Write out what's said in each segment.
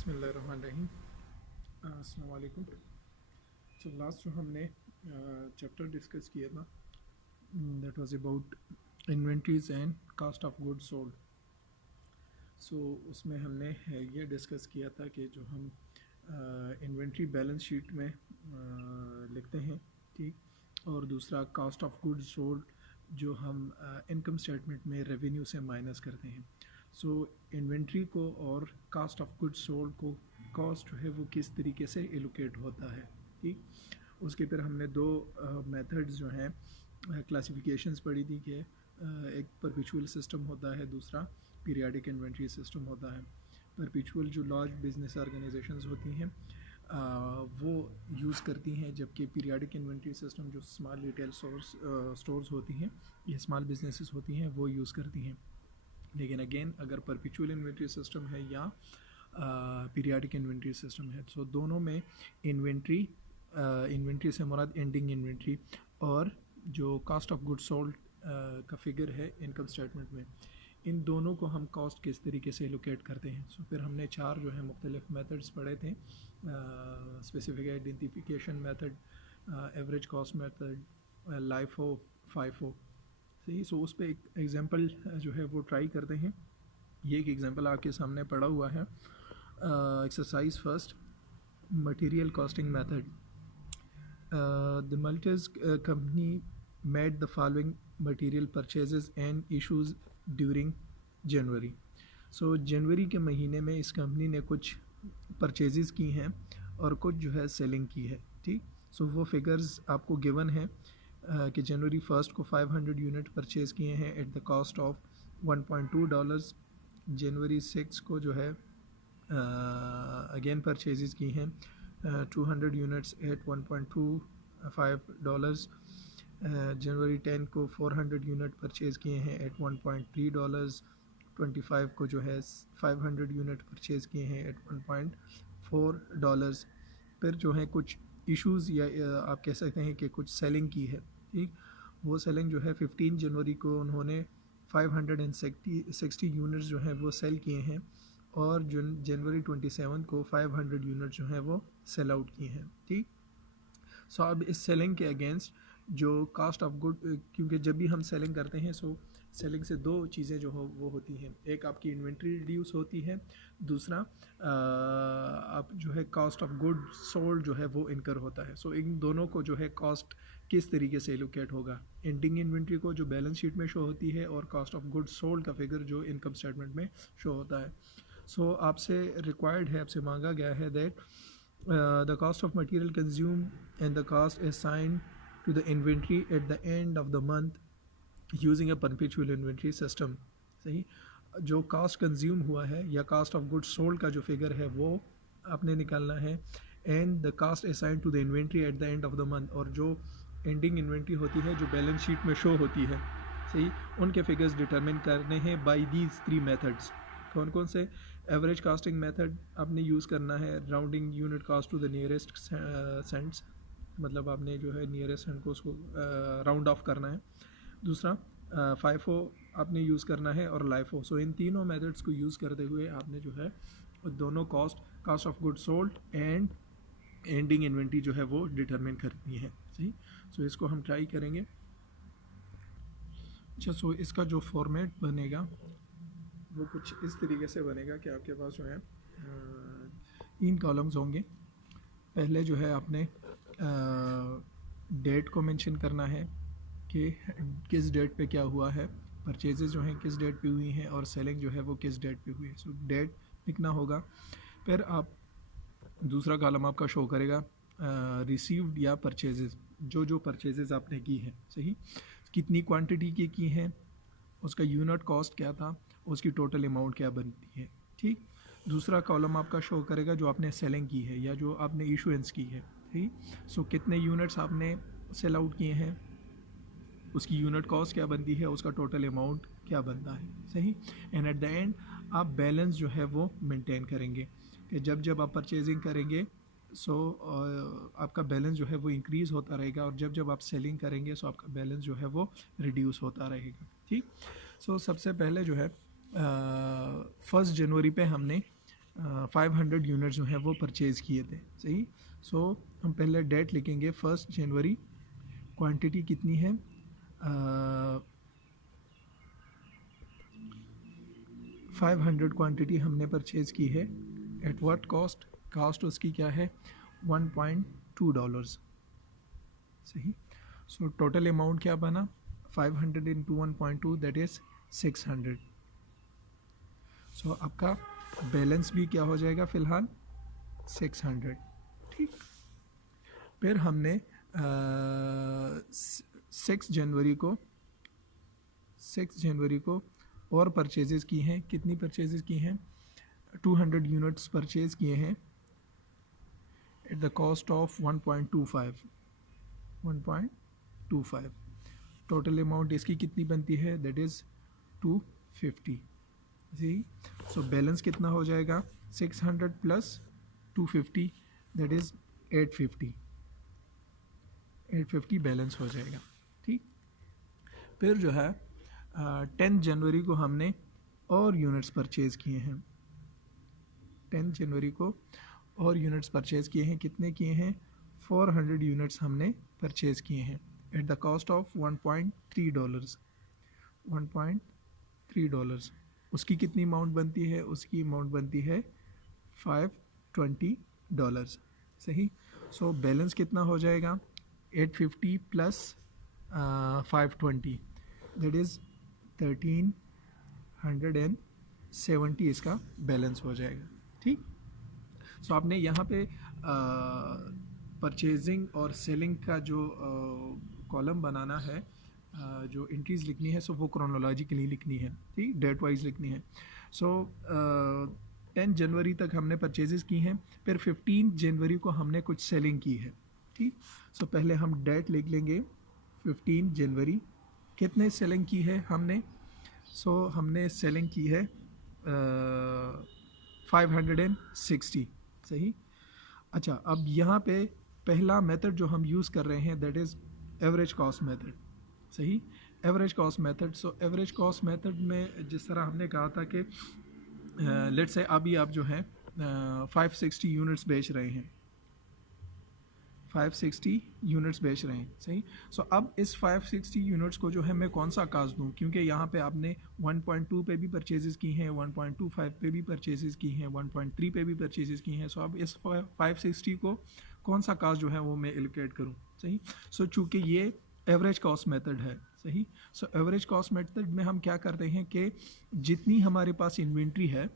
बिस्मिल्लाहिर्रहमानिर्रहीम। अस्सलाम वालेकुम। तो लास्ट जो हमने चैप्टर डिस्कस किया था that was about inventories and cost of goods sold. So उसमें हमने ये डिस्कस किया था कि जो हम इन्वेंट्री बैलेंस शीट में लिखते हैं, ठीक, और दूसरा कास्ट ऑफ गुड्स सोल्ड जो हम इनकम स्टेटमेंट में रेवेन्यू से माइनस करते हैं। सो इन्वेंट्री को और कास्ट ऑफ गुड्स सोल्ड को कॉस्ट जो है वो किस तरीके से एलोकेट होता है, ठीक। उसके फिर हमने दो मेथड्स जो हैं क्लासिफिकेशंस पढ़ी थी कि एक परपेचुअल सिस्टम होता है, दूसरा पीरियाडिक इन्वेंट्री सिस्टम होता है। परपेचुअल जो लार्ज बिजनेस ऑर्गेनाइजेशंस होती हैं वो यूज़ करती हैं, जबकि पीरियाडिक इन्वेंट्री सिस्टम जो स्मॉल रिटेल स्टोर्स होती हैं या स्मॉल बिजनेसेस होती हैं वो यूज़ करती हैं। लेकिन अगेन अगर परपेचुअल इन्वेंट्री सिस्टम है या पीरियाडिक इन्वेंट्री सिस्टम है, सो दोनों में इन्वेंट्री से मुराद एंडिंग इन्वेंट्री और जो कास्ट ऑफ गुड्स सोल्ड का फिगर है इनकम स्टेटमेंट में, इन दोनों को हम कॉस्ट किस तरीके से एलोकेट करते हैं। सो फिर हमने चार जो है मुख्तलिफ मेथड्स पढ़े थे, specific identification method, average cost method, LIFO, FIFO. सही। सो उस पर एक एग्जांपल जो है वो ट्राई करते हैं। ये एक एग्जांपल आपके सामने पड़ा हुआ है। Exercise first, material costing method. The Multiz company made the following material purchases and issues during January. So जनवरी के महीने में इस कंपनी ने कुछ परचेजेस की हैं और कुछ जो है सेलिंग की है, ठीक। सो वो फिगर्स आपको गिवन है कि जनवरी फर्स्ट को 500 यूनिट परचेज़ किए हैं एट द कॉस्ट ऑफ $1.2। जनवरी 6 को जो है अगेन परचेज़ की हैं 200 यूनिट्स एट $1.25। जनवरी 10 को 400 यूनिट परचेज़ किए हैं एट $1.3। 25 को जो है 500 यूनिट परचेज़ किए हैं एट $1.4। फिर जो है कुछ इश्यूज़ या आप कह सकते हैं कि कुछ सेलिंग की है, ठीक। वो सेलिंग जो है 15 जनवरी को उन्होंने 560 यूनिट्स जो हैं वो सेल किए हैं और जनवरी 27 को 500 यूनिट जो हैं वो सेल आउट किए हैं, ठीक। सो अब इस सेलिंग के अगेंस्ट जो कास्ट ऑफ गुड, क्योंकि जब भी हम सेलिंग करते हैं सो सेलिंग से दो चीज़ें जो हो वो होती हैं, एक आपकी इन्वेंट्री रिड्यूस होती है, दूसरा आप जो है कास्ट ऑफ गुड सोल्ड जो है वो इनकर होता है। सो इन दोनों को जो है कॉस्ट किस तरीके से एलोकेट होगा, एंडिंग इन्वेंट्री को जो बैलेंस शीट में शो होती है और कास्ट ऑफ गुड सोल्ड का फिगर जो इनकम स्टेटमेंट में शो होता है। सो आपसे रिक्वायर्ड है, आपसे मांगा गया है that the cost of material consumed and the cost assigned to the inventory at the end of the month using a perpetual inventory system। सही। जो कास्ट कंज्यूम हुआ है या कास्ट ऑफ गुड्स सोल्ड का जो फिगर है वो आपने निकालना है, and the cost assigned to the inventory at the end of the month, और जो एंडिंग इन्वेंट्री होती है जो बैलेंस शीट में शो होती है, सही, उनके फिगर्स डिटरमिन करने हैं बाय दीज 3 मेथड्स। कौन कौन से? एवरेज कास्टिंग मेथड आपने यूज़ करना है, rounding unit cost to the nearest cents, मतलब आपने जो है नियरेस्ट सेंट को उसको राउंड ऑफ करना है। दूसरा फाइफो आपने यूज़ करना है और लाइफो। सो इन तीनों मेथड्स को यूज़ करते हुए आपने जो है दोनों cost of good sold and ending inventory जो है वो डिटरमिन करनी है, सही। सो इसको हम ट्राई करेंगे। अच्छा, सो इसका जो फॉर्मेट बनेगा वो कुछ इस तरीके से बनेगा कि आपके पास जो है 3 कॉलम्स होंगे। पहले जो है आपने डेट को मेंशन करना है कि किस डेट पे क्या हुआ है, परचेजेस जो हैं किस डेट पे हुई हैं और सेलिंग जो है वो किस डेट पे हुई है। सो डेट लिखना होगा। फिर आप दूसरा कॉलम आपका शो करेगा रिसीव्ड या परचेजेस, जो परचेजेस आपने की हैं, सही, कितनी क्वांटिटी की हैं, उसका यूनिट कॉस्ट क्या था, उसकी टोटल अमाउंट क्या बनती है, ठीक। दूसरा कॉलम आपका शो करेगा जो आपने सेलिंग की है या जो आपने इशुएंस की है, ठीक। सो कितने यूनिट्स आपने सेल आउट किए हैं, उसकी यूनिट कॉस्ट क्या बनती है, उसका टोटल अमाउंट क्या बनता है, सही। एंड एट द एंड आप बैलेंस जो है वो मेंटेन करेंगे कि जब आप परचेजिंग करेंगे सो आपका बैलेंस जो है वो इंक्रीज़ होता रहेगा, और जब आप सेलिंग करेंगे सो आपका बैलेंस जो है वो रिड्यूस होता रहेगा, ठीक। सो सबसे पहले जो है 1 जनवरी पे हमने 500 यूनिट जो है वो परचेज़ किए थे। सही। सो हम पहले डेट लिखेंगे 1 जनवरी। क्वांटिटी कितनी है? 500 क्वांटिटी हमने परचेज़ की है। At what cost? कॉस्ट उसकी क्या है? $1.2। सही। सो टोटल अमाउंट क्या बना? 500 इंटू 1.2 दैट इज़ 600। सो आपका बैलेंस भी क्या हो जाएगा फ़िलहाल? 600। ठीक। फिर हमने 6 जनवरी को और परचेजेस की हैं। कितनी परचेजेस की हैं? 200 यूनिट्स परचेज किए हैं at the cost of 1.25। Total amount इसकी कितनी बनती है? That is 250। जी। सो बैलेंस कितना हो जाएगा? 600 प्लस 250 दैट इज़ 850 बैलेंस हो जाएगा। ठीक। फिर जो है 10 जनवरी को हमने और यूनिट्स परचेज़ किए हैं। 10 जनवरी को और यूनिट्स परचेज़ किए हैं। कितने किए हैं? 400 यूनिट्स हमने परचेज़ किए हैं एट द कॉस्ट ऑफ $1.3। $1.3। उसकी कितनी अमाउंट बनती है? उसकी अमाउंट बनती है $520। सही। सो बैलेंस कितना हो जाएगा? 850 प्लस 520 दैट इज़ 1370 इसका बैलेंस हो जाएगा। ठीक। सो आपने यहाँ पे परचेजिंग और सेलिंग का जो कॉलम बनाना है, जो एंट्रीज लिखनी है, सो वो क्रोनोलॉजिकली लिखनी है। ठीक। डेट वाइज लिखनी है। सो 10 जनवरी तक हमने परचेजेस की हैं। फिर 15 जनवरी को हमने कुछ सेलिंग की है। ठीक। सो पहले हम डेट लिख लेंगे 15 जनवरी। कितने सेलिंग की है हमने? सो हमने सेलिंग की है 560। सही। अच्छा, अब यहाँ पे पहला मेथड जो हम यूज़ कर रहे हैं that is average cost method. सही। Average cost method. So average cost method में जिस तरह हमने कहा था कि लेट्स से अभी आप जो हैं 560 यूनिट्स बेच रहे हैं। 560 यूनिट्स बेच रहे हैं। सही। सो अब इस 560 यूनिट्स को जो है मैं कौन सा कास्ट दूं? क्योंकि यहाँ पे आपने 1.2 पे भी परचेजेस की हैं, 1.25 पे भी परचेजेस की हैं, 1.3 पे भी परचेजेस की हैं। सो अब इस 560 को कौन सा कास्ट जो है वो मैं एलोकेट करूँ? सही। सो चूँकि ये एवरेज कॉस्ट मेथड है। सही। सो एवरेज कॉस्ट मेथड में हम क्या करते हैं कि जितनी हमारे पास इन्वेंट्री है,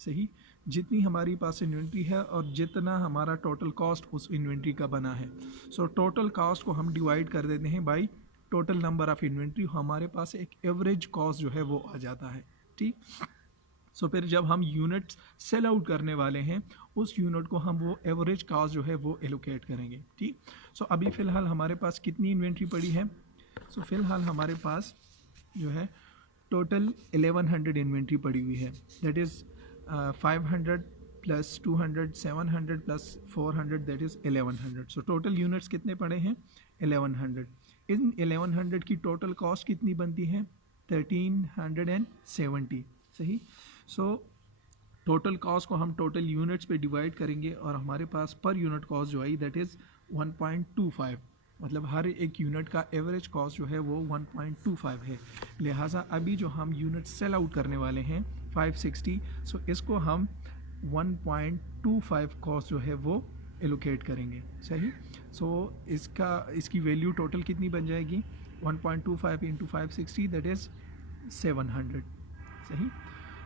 सही, जितनी हमारी पास इन्वेंट्री है और जितना हमारा टोटल कॉस्ट उस इन्वेंट्री का बना है, सो टोटल कॉस्ट को हम डिवाइड कर देते हैं by total number of inventory. हमारे पास एक एवरेज कॉस्ट जो है वो आ जाता है। ठीक। सो फिर जब हम यूनिट सेल आउट करने वाले हैं, उस यूनिट को हम वो एवरेज कॉस्ट जो है वो एलोकेट करेंगे। ठीक। सो अभी फ़िलहाल हमारे पास कितनी इन्वेंट्री पड़ी है? सो फिलहाल हमारे पास जो है टोटल 1100 इन्वेंट्री पड़ी हुई है। That is 500 plus 200 700 plus 400 that is 1100। So total units कितने पड़े हैं? 1100। इन 1100 की टोटल कॉस्ट कितनी बनती है? 1370। सही। सो टोटल कॉस्ट को हम टोटल यूनिट्स पे डिवाइड करेंगे और हमारे पास पर यूनिट कॉस्ट जो आई दैट इज़ 1.25। मतलब हर एक यूनिट का एवरेज कॉस्ट जो है वो 1.25 है। लिहाजा अभी जो हम यूनिट सेल आउट करने वाले हैं 560, सो इसको हम 1.25 कॉस्ट जो है वो एलोकेट करेंगे। सही। सो इसकी वैल्यू टोटल कितनी बन जाएगी? 1.25 इंटू 560 दैट इज़ 700। सही।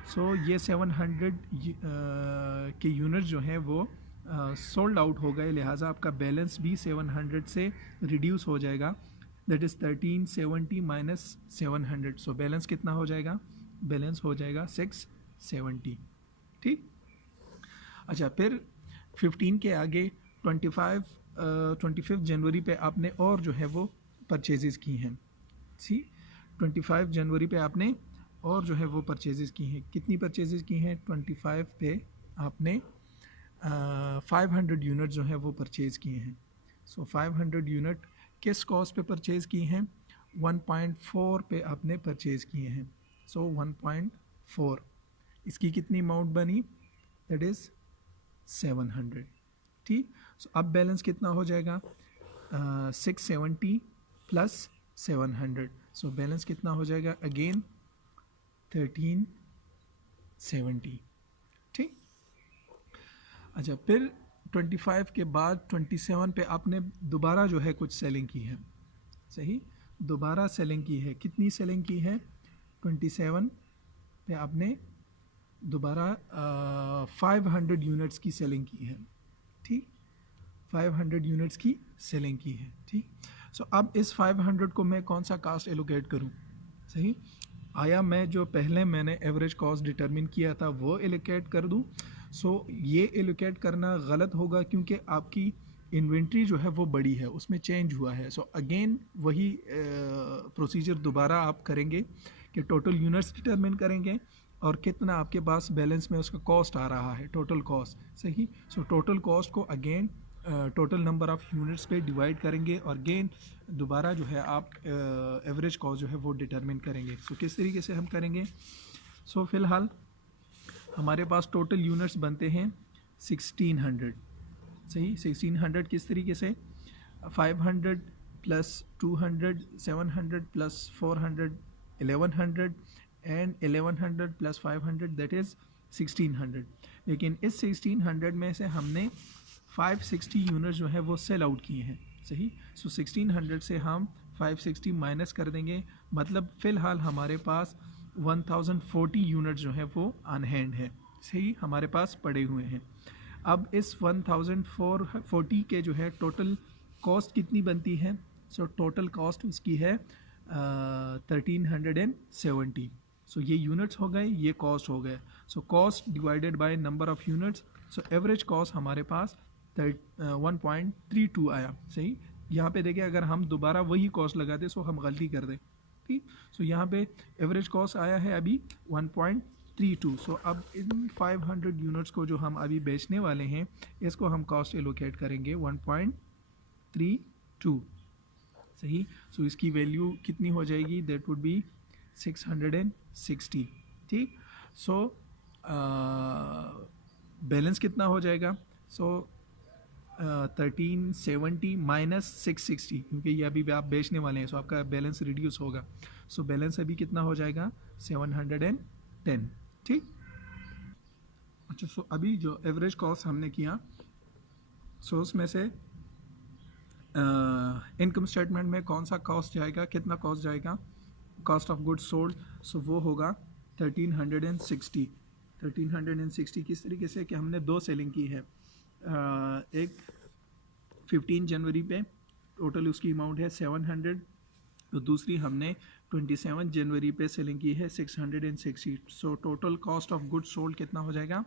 सो ये 700 के यूनिट्स जो हैं वो सोल्ड आउट हो गए। लिहाजा आपका बैलेंस भी 700 से रिड्यूस हो जाएगा। That is 1370 minus 700। So balance कितना हो जाएगा? बैलेंस हो जाएगा 670। ठीक। अच्छा, फिर 15 के आगे 25 जनवरी पे आपने और जो है वो परचेजेस की हैं। सी 25 जनवरी पे आपने और जो है वो परचेजेस की हैं। कितनी परचेजेस की हैं? 25 पे आपने 500 यूनिट जो है वो परचेज़ किए हैं। सो 500 यूनिट किस कॉस्ट पे परचेज़ किए हैं? 1.4 पे आपने परचेज़ किए हैं। सो 1.4 इसकी कितनी अमाउंट बनी? That is 700। ठीक, सो अब बैलेंस कितना हो जाएगा, 670 प्लस 700, सो बैलेंस कितना हो जाएगा अगेन 1370। ठीक, अच्छा फिर 25 के बाद 27 पे आपने दोबारा जो है कुछ सेलिंग की है, सही, दोबारा सेलिंग की है, कितनी सेलिंग की है, 27 पे आपने दोबारा 500 यूनिट्स की सेलिंग की है। ठीक, 500 यूनिट्स की सेलिंग की है। ठीक, सो अब इस 500 को मैं कौन सा कास्ट एलोकेट करूं, सही, आया मैं जो पहले मैंने एवरेज कॉस्ट डिटरमिन किया था वो एलोकेट कर दूं। सो ये एलोकेट करना गलत होगा क्योंकि आपकी इन्वेंट्री जो है वो बड़ी है, उसमें चेंज हुआ है। सो अगेन वही प्रोसीजर दोबारा आप करेंगे कि टोटल यूनिट्स डिटरमिन करेंगे और कितना आपके पास बैलेंस में उसका कॉस्ट आ रहा है, टोटल कॉस्ट, सही। सो टोटल कॉस्ट को again total number of units पे डिवाइड करेंगे और अगेन दोबारा जो है आप एवरेज कॉस्ट जो है वो डिटरमिन करेंगे। सो किस तरीके से हम करेंगे, सो फ़िलहाल हमारे पास टोटल यूनिट्स बनते हैं 1600, सही, 1600 किस तरीके से, 500 plus 200 700 plus 400 1100 and 1100 plus 500 that is 1600। लेकिन इस 1600 में से हमने 560 यूनिट्स जो है वो सेल आउट किए हैं, सही। सो 1600 से हम 560 माइनस कर देंगे, मतलब फ़िलहाल हमारे पास 1040 यूनिट जो है वो ऑन हैंड है, सही, हमारे पास पड़े हुए हैं। अब इस 1040 के जो है टोटल कॉस्ट कितनी बनती है, सो टोटल कॉस्ट उसकी है 1370। सो ये यूनिट्स हो गए, ये कॉस्ट हो गए। So cost divided by number of units, so average cost हमारे पास 1.32 आया, सही। यहाँ पे देखिए अगर हम दोबारा वही कॉस्ट लगाते सो हम गलती कर दें, ठीक। सो यहाँ पे एवरेज कॉस्ट आया है अभी 1.32। सो अब इन 500 यूनिट्स को जो हम अभी बेचने वाले हैं इसको हम कॉस्ट एलोकेट करेंगे 1.32, सही। सो इसकी वैल्यू कितनी हो जाएगी, दैट वुड बी 660, ठीक। सो बैलेंस कितना हो जाएगा, सो 1370 माइनस 660, क्योंकि ये अभी आप बेचने वाले हैं, सो आपका बैलेंस रिड्यूस होगा। सो बैलेंस अभी कितना हो जाएगा 710, ठीक। अच्छा, सो अभी जो एवरेज कॉस्ट हमने किया, सो उसमें से इनकम स्टेटमेंट में कौन सा कॉस्ट जाएगा, कितना कॉस्ट जाएगा, कॉस्ट ऑफ गुड्स सोल्ड, सो वो होगा 1360। 1360 किस तरीके से कि हमने दो सेलिंग की है, एक 15 जनवरी पे टोटल उसकी अमाउंट है 700, तो दूसरी हमने 27 जनवरी पे सेलिंग की है 660। So total cost of goods sold कितना हो जाएगा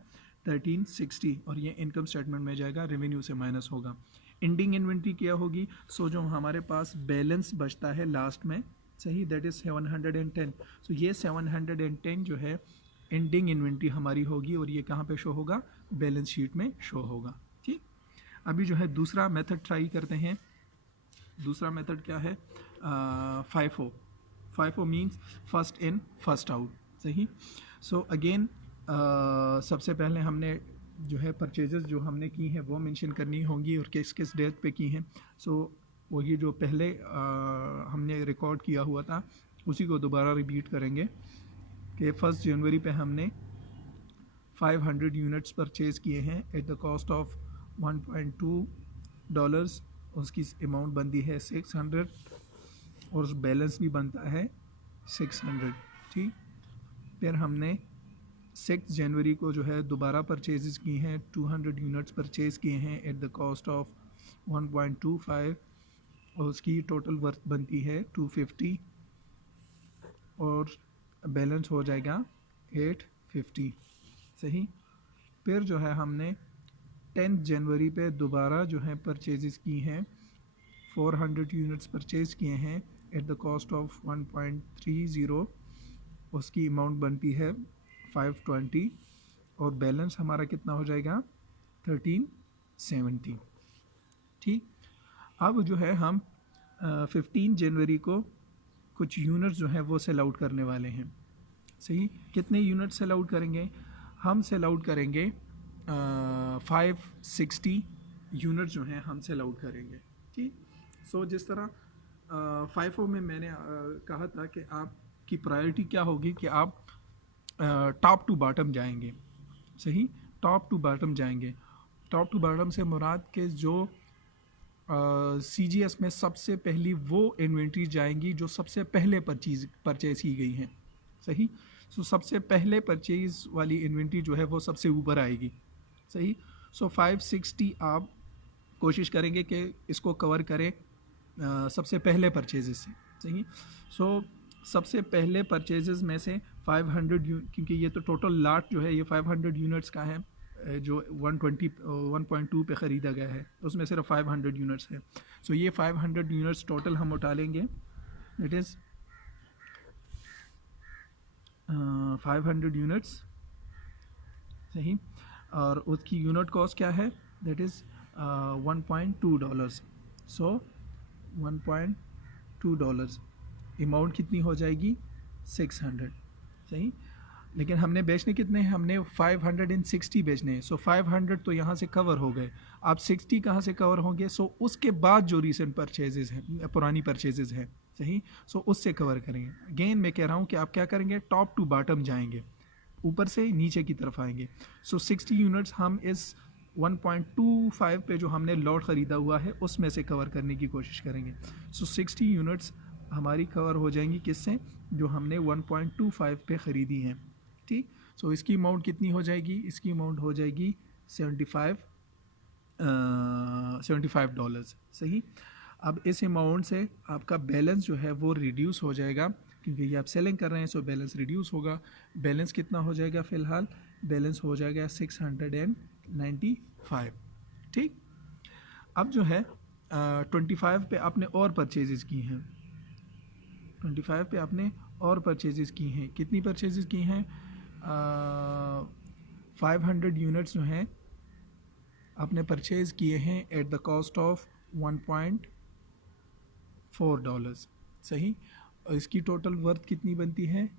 1360, और ये इनकम स्टेटमेंट में जाएगा, रेवेन्यू से माइनस होगा। एंडिंग इन्वेंट्री क्या होगी, सो जो हमारे पास बैलेंस बचता है लास्ट में, सही, दैट इज़ 710। सो ये 710 जो है एंडिंग इन्वेंट्री हमारी होगी और ये कहाँ पे शो होगा, बैलेंस शीट में शो होगा, ठीक। अभी जो है दूसरा मेथड ट्राई करते हैं। दूसरा मेथड क्या है, FIFO। FIFO means first in first out, सही। सो अगेन सबसे पहले हमने जो है परचेजेस जो हमने की हैं वो मेंशन करनी होंगी और किस किस डेट पे की हैं। सो वही जो पहले हमने रिकॉर्ड किया हुआ था उसी को दोबारा रिपीट करेंगे कि 1 जनवरी पे हमने 500 यूनिट्स परचेज़ किए हैं एट द कॉस्ट ऑफ $1.2, उसकी अमाउंट बनती है 600 और बैलेंस भी बनता है 600, ठीक। फिर हमने 6 जनवरी को जो है दोबारा परचेज़ की हैं, 200 यूनिट्स परचेज़ किए हैं एट द कॉस्ट ऑफ 1.25 और उसकी टोटल वर्थ बनती है 250 और बैलेंस हो जाएगा 850, सही। फिर जो है हमने 10 जनवरी पे दोबारा जो है परचेज़ की हैं, 400 यूनिट्स परचेज़ किए हैं एट द कॉस्ट ऑफ 1.30, उसकी अमाउंट बनती है 520 और बैलेंस हमारा कितना हो जाएगा 1370, ठीक। अब जो है हम 15 जनवरी को कुछ यूनिट्स जो है वो सेल आउट करने वाले हैं, सही। कितने यूनिट सेल आउट करेंगे, हम सेल आउट करेंगे 560 यूनिट जो हैं हम सेल आउट करेंगे। ठीक, सो जिस तरह FIFO में मैंने कहा था कि आपकी प्रायोरिटी क्या होगी कि आप टॉप टू बॉटम जाएंगे। सही, टॉप टू बॉटम जाएंगे। टॉप टू बॉटम से मुराद के जो CGS में सबसे पहली वो इन्वेंट्री जाएंगी जो सबसे पहले परचेज की गई हैं। सही, सो सबसे पहले परचेज वाली इन्वेंट्री जो है वो सबसे ऊपर आएगी। सही, सो 560 आप कोशिश करेंगे कि इसको कवर करें सबसे पहले परचेजेस से। सही, सो सबसे पहले परचेजेस में से 500 क्योंकि ये तो टोटल लाट जो है ये 500 यूनिट्स का है जो 1.2 पे ख़रीदा गया है, उसमें सिर्फ 500 यूनिट्स है। सो ये 500 यूनिट्स टोटल हम उठा लेंगे, दैट इज़ 500 यूनिट्स। सही, और उसकी यूनिट कॉस्ट क्या है, दैट इज़ $1.2। सो $1.2 अमाउंट कितनी हो जाएगी, 600। सही, लेकिन हमने बेचने कितने हैं, हमने 560 बेचने हैं। सो 500 तो यहाँ से कवर हो गए, आप 60 कहाँ से कवर होंगे, सो उसके बाद जो रीसेंट परचेजेस हैं, पुरानी परचेजेस हैं। सही, सो उससे कवर करेंगे। अगेन मैं कह रहा हूँ कि आप क्या करेंगे, टॉप टू बॉटम जाएंगे, ऊपर से नीचे की तरफ आएंगे। सो 60 यूनिट्स हम इस 1.25 पे जो हमने लॉट ख़रीदा हुआ है उसमें से कवर करने की कोशिश करेंगे। सो 60 यूनिट्स हमारी कवर हो जाएंगी किससे, जो हमने 1.25 पे ख़रीदी हैं। ठीक, सो इसकी अमाउंट कितनी हो जाएगी, इसकी अमाउंट हो जाएगी $75। सही, अब इस अमाउंट से आपका बैलेंस जो है वो रिड्यूस हो जाएगा, क्योंकि ये आप सेलिंग कर रहे हैं, सो बैलेंस रिड्यूस होगा। बैलेंस कितना हो जाएगा, फ़िलहाल बैलेंस हो जाएगा 695। ठीक, अब जो है 25 पे आपने और परचेजेस की हैं, 25 पे आपने और परचेजेस की हैं। कितनी परचेजेस की हैं, 500 यूनिट्स जो हैं आपने परचेज़ किए हैं एट द कॉस्ट ऑफ $1.4। सही, और इसकी टोटल वर्थ कितनी बनती है,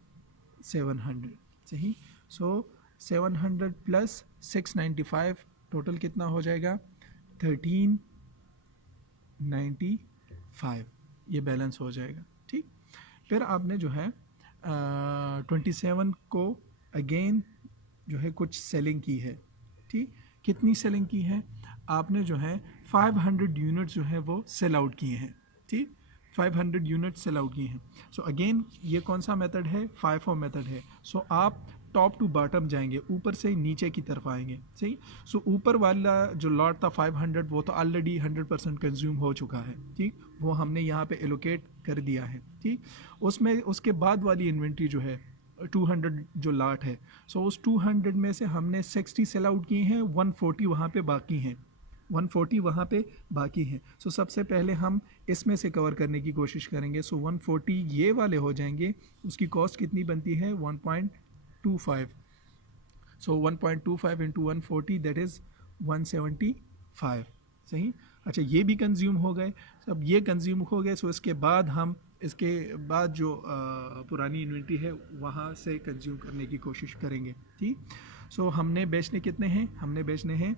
700। सही, सो 700 प्लस 695 टोटल कितना हो जाएगा, 1395 ये बैलेंस हो जाएगा। ठीक, फिर आपने जो है 27 को अगेन जो है कुछ सेलिंग की है। ठीक, कितनी सेलिंग की है, आपने जो है 500 यूनिट्स जो है वो सेल आउट किए हैं। ठीक, 500 यूनिट सेल आउट किए हैं। सो अगेन ये कौन सा मेथड है, FIFO मेथड है। सो आप टॉप टू बॉटम जाएंगे, ऊपर से नीचे की तरफ आएंगे। सही, सो ऊपर वाला जो लॉट था 500 वो तो ऑलरेडी 100% कंज्यूम हो चुका है। ठीक, वो हमने यहाँ पे एलोकेट कर दिया है। ठीक, उसमें उसके बाद वाली इन्वेंट्री जो है 200 जो लाट है, सो उस 200 में से हमने 60 सेल आउट किए हैं, 140 वहाँ पे बाकी हैं, 140 वहाँ पे बाकी हैं। सो सबसे पहले हम इसमें से कवर करने की कोशिश करेंगे। सो 140 ये वाले हो जाएंगे, उसकी कॉस्ट कितनी बनती है, 1.25। सो 1.25 इंटू 140 दैट इज़ 175। सही, अच्छा ये भी कंज्यूम हो गए। अब ये कंज्यूम हो गए, सो इसके बाद हम इसके बाद जो पुरानी इन्वेंट्री है वहाँ से कंज्यूम करने की कोशिश करेंगे। ठीक, सो हमने बेचने कितने हैं, हमने बेचने हैं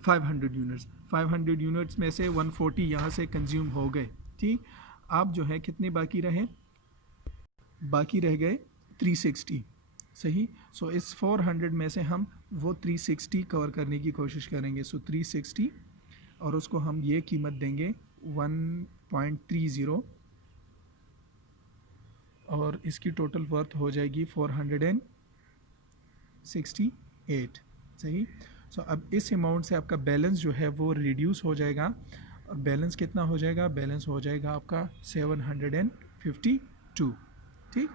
500 यूनिट्स। 500 यूनिट्स में से 140 यहाँ से कंज्यूम हो गए। ठीक, आप जो है कितने बाकी रहे, बाकी रह गए 360। सही, सो इस 400 में से हम वो 360 कवर करने की कोशिश करेंगे। सो 360 और उसको हम ये कीमत देंगे 1.30 और इसकी टोटल वर्थ हो जाएगी 468। सही, सो अब इस अमाउंट से आपका बैलेंस जो है वो रिड्यूस हो जाएगा, और बैलेंस कितना हो जाएगा, बैलेंस हो जाएगा आपका 752। ठीक,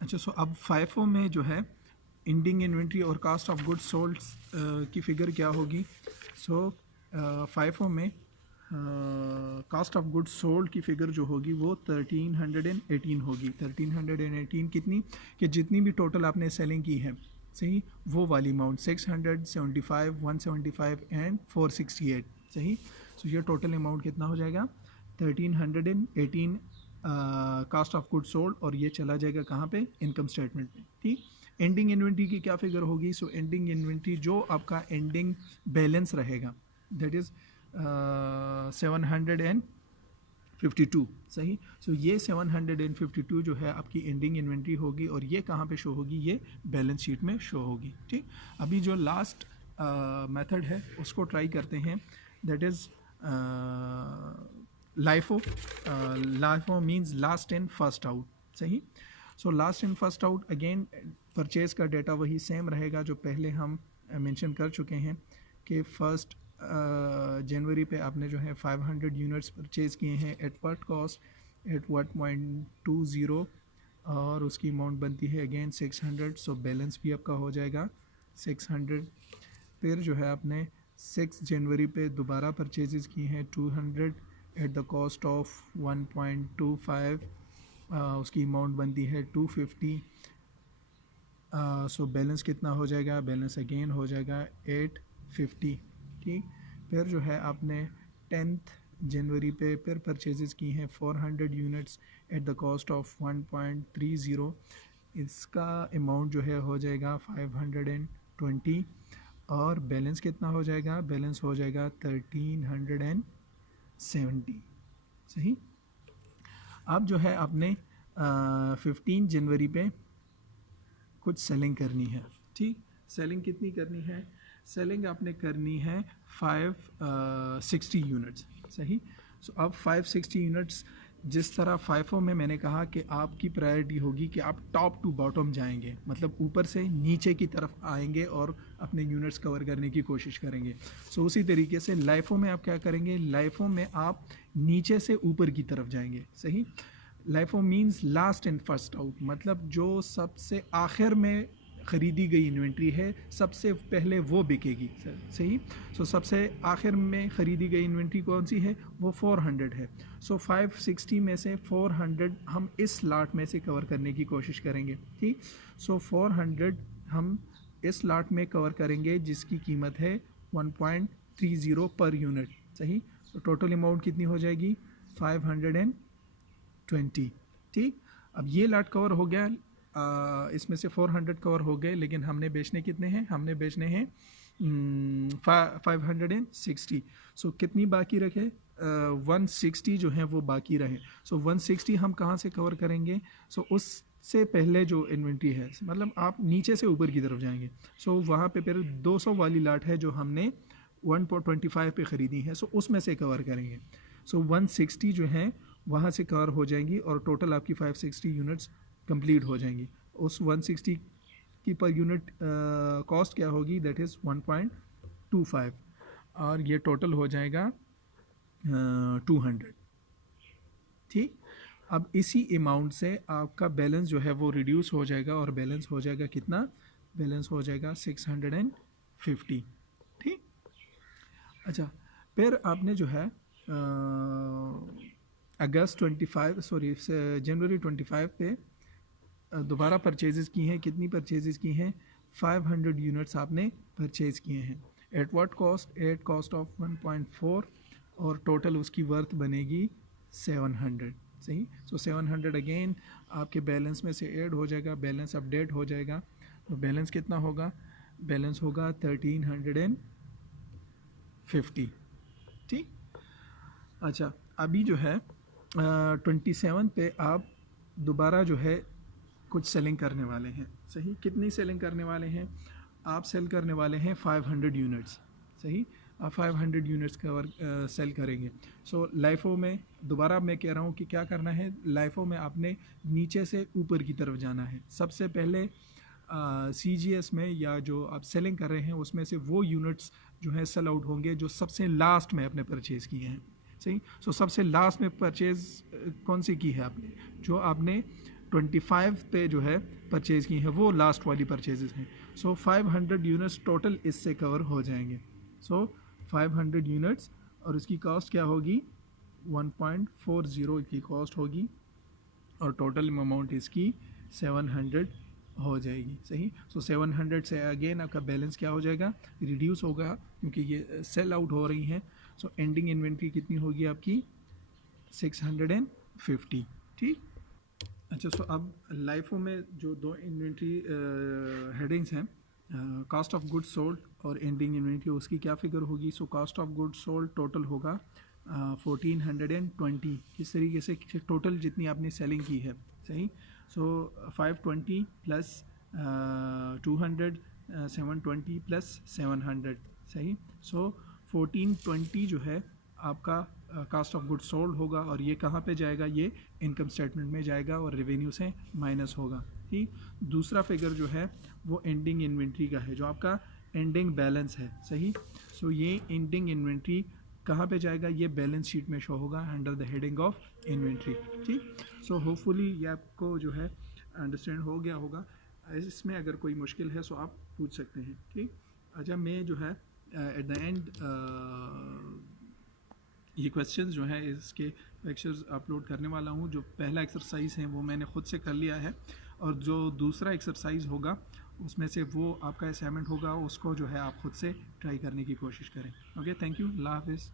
अच्छा सो अब FIFO में जो है इंडिंग इन्वेंट्री और कास्ट ऑफ गुड्स सोल्ड की फ़िगर क्या होगी। सो FIFO में कास्ट ऑफ गुड्स सोल्ड की फ़िगर जो होगी वो 1318 होगी। 1318 कितनी, कि जितनी भी टोटल आपने सेलिंग की है, सही, वो वाली अमाउंट 675, 175 एंड 468। सही, सो ये टोटल अमाउंट कितना हो जाएगा, 1318 कास्ट ऑफ गुड्स सोल्ड, और ये चला जाएगा कहाँ पे, इनकम स्टेटमेंट में। ठीक, एंडिंग इन्वेंट्री की क्या फिगर होगी? सो एंडिंग इन्वेंट्री जो आपका एंडिंग बैलेंस रहेगा दैट इज़ 752, सही। सो ये 752 जो है आपकी एंडिंग इन्वेंट्री होगी और ये कहाँ पे शो होगी? ये बैलेंस शीट में शो होगी, ठीक। अभी जो लास्ट मेथड है उसको ट्राई करते हैं, that is LIFO. LIFO means last in first out, सही। So last in first out, again purchase का डेटा वही सेम रहेगा जो पहले हम मेंशन कर चुके हैं कि फर्स्ट जनवरी पे आपने जो है 500 यूनिट्स परचेज़ किए हैं एट व्हाट कॉस्ट? एट 1.20 और उसकी अमाउंट बनती है अगेन 600। सो बैलेंस भी आपका हो जाएगा 600। फिर जो है आपने 6 जनवरी पे दोबारा परचेजेस किए हैं 200 एट द कॉस्ट ऑफ 1.25, उसकी अमाउंट बनती है 250। सो बैलेंस कितना हो जाएगा? बैलेंस अगेन हो जाएगा 850, ठीक। फिर जो है आपने 10 जनवरी पे फिर परचेजेस की हैं 400 units at the cost of 1.30, इसका अमाउंट जो है हो जाएगा 520 और बैलेंस कितना हो जाएगा? बैलेंस हो जाएगा 1370, सही। अब जो है आपने 15 जनवरी पे कुछ सेलिंग करनी है, ठीक। सेलिंग कितनी करनी है? सेलिंग आपने करनी है 560 यूनिट्स, सही। सो अब 560 यूनिट्स, जिस तरह फाइफो में मैंने कहा कि आपकी प्रायोरिटी होगी कि आप टॉप टू बॉटम जाएंगे, मतलब ऊपर से नीचे की तरफ आएंगे और अपने यूनिट्स कवर करने की कोशिश करेंगे। सो उसी तरीके से लाइफो में आप क्या करेंगे? लाइफो में आप नीचे से ऊपर की तरफ जाएंगे, सही। LIFO means last and first out, मतलब जो सबसे आखिर में ख़रीदी गई इन्वेंट्री है सबसे पहले वो बिकेगी, सही। सो सबसे आखिर में ख़रीदी गई इन्वेंट्री कौन सी है? वो 400 है। सो 560 में से 400 हम इस लाट में से कवर करने की कोशिश करेंगे, ठीक। सो 400 हम इस लाट में कवर करेंगे जिसकी कीमत है 1.30 पर यूनिट, सही। सो टोटल अमाउंट कितनी हो जाएगी? 520, ठीक। अब ये लाट कवर हो गया, इसमें से 400 कवर हो गए, लेकिन हमने बेचने कितने हैं? हमने बेचने हैं 560। सो कितनी बाकी रखे? 160 जो है वो बाकी रहे। सो 160 हम कहाँ से कवर करेंगे? सो उससे पहले जो इन्वेंट्री है, मतलब आप नीचे से ऊपर की तरफ जाएंगे। सो वहाँ पे फिर 200 वाली लाट है जो हमने 1.25 पे ख़रीदी है, सो उसमें से कवर करेंगे। सो 160 जो है वहाँ से कवर हो जाएंगी और टोटल आपकी 560 यूनिट्स कंप्लीट हो जाएंगी। उस 160 की पर यूनिट कॉस्ट क्या होगी? दैट इज़ 1.25 और ये टोटल हो जाएगा 200, ठीक। अब इसी अमाउंट से आपका बैलेंस जो है वो रिड्यूस हो जाएगा और बैलेंस हो जाएगा कितना? बैलेंस हो जाएगा 650, ठीक। अच्छा, फिर आपने जो है जनवरी 25 पे दोबारा परचेजेस की हैं। कितनी परचेजेस की हैं? 500 यूनिट्स आपने परचेज़ किए हैं at what cost? At cost of 1.4 और टोटल उसकी वर्थ बनेगी 700, सही। सो 700 अगेन आपके बैलेंस में से ऐड हो जाएगा, बैलेंस अपडेट हो जाएगा। तो बैलेंस कितना होगा? बैलेंस होगा 1350, ठीक। अच्छा, अभी जो है 27 पे आप दोबारा जो है कुछ सेलिंग करने वाले हैं, सही। कितनी सेलिंग करने वाले हैं? आप सेल करने वाले हैं 500 यूनिट्स, सही। आप 500 यूनिट्स कवर सेल करेंगे। सो लाइफो में दोबारा मैं कह रहा हूँ कि क्या करना है। लाइफो में आपने नीचे से ऊपर की तरफ जाना है। सबसे पहले CGS में या जो आप सेलिंग कर रहे हैं उसमें से वो यूनिट्स जो है सेल आउट होंगे जो सबसे लास्ट में आपने परचेज़ किए हैं, सही। सो सबसे लास्ट में परचेज़ कौन सी की है आपने? जो आपने 25 पे जो है परचेज़ की हैं वो लास्ट वाली परचेजेस हैं। सो 500 यूनिट्स टोटल इससे कवर हो जाएंगे। सो 500 यूनिट्स और इसकी कॉस्ट क्या होगी? 1.40 की कॉस्ट होगी और टोटल अमाउंट इसकी 700 हो जाएगी, सही। सो 700 से अगेन आपका बैलेंस क्या हो जाएगा? रिड्यूस होगा क्योंकि ये सेल आउट हो रही हैं। सो एंडिंग इन्वेंट्री कितनी होगी आपकी? 650, ठीक। अच्छा, सो अब लाइफो में जो दो इन्वेंट्री हेडिंग्स हैं, कॉस्ट ऑफ गुड्स सोल्ड और एंडिंग इन्वेंट्री, उसकी क्या फिगर होगी? So cost of goods sold total होगा 1420। किस तरीके से? टोटल जितनी आपने सेलिंग की है, सही। सो 520 प्लस 200, 720 प्लस 700, सही। सो 1420 जो है आपका कास्ट ऑफ गुड्स सोल्ड होगा, और ये कहाँ पे जाएगा? ये इनकम स्टेटमेंट में जाएगा और रेवेन्यू से माइनस होगा, ठीक। दूसरा फिगर जो है वो एंडिंग इन्वेंट्री का है, जो आपका एंडिंग बैलेंस है, सही। सो ये एंडिंग इन्वेंट्री कहाँ पे जाएगा? ये बैलेंस शीट में शो होगा under the heading of inventory, ठीक। सो होपफुली ये आपको जो है अंडरस्टैंड हो गया होगा। इसमें अगर कोई मुश्किल है सो आप पूछ सकते हैं, ठीक। अच्छा, मैं जो है एट द एंड ये क्वेश्चंस जो है इसके लेक्चर्स अपलोड करने वाला हूँ। जो पहला एक्सरसाइज है वो मैंने ख़ुद से कर लिया है, और जो दूसरा एक्सरसाइज होगा उसमें से वो आपका असाइनमेंट होगा, उसको जो है आप ख़ुद से ट्राई करने की कोशिश करें। ओके, थैंक यू, अल्लाह हाफिज़।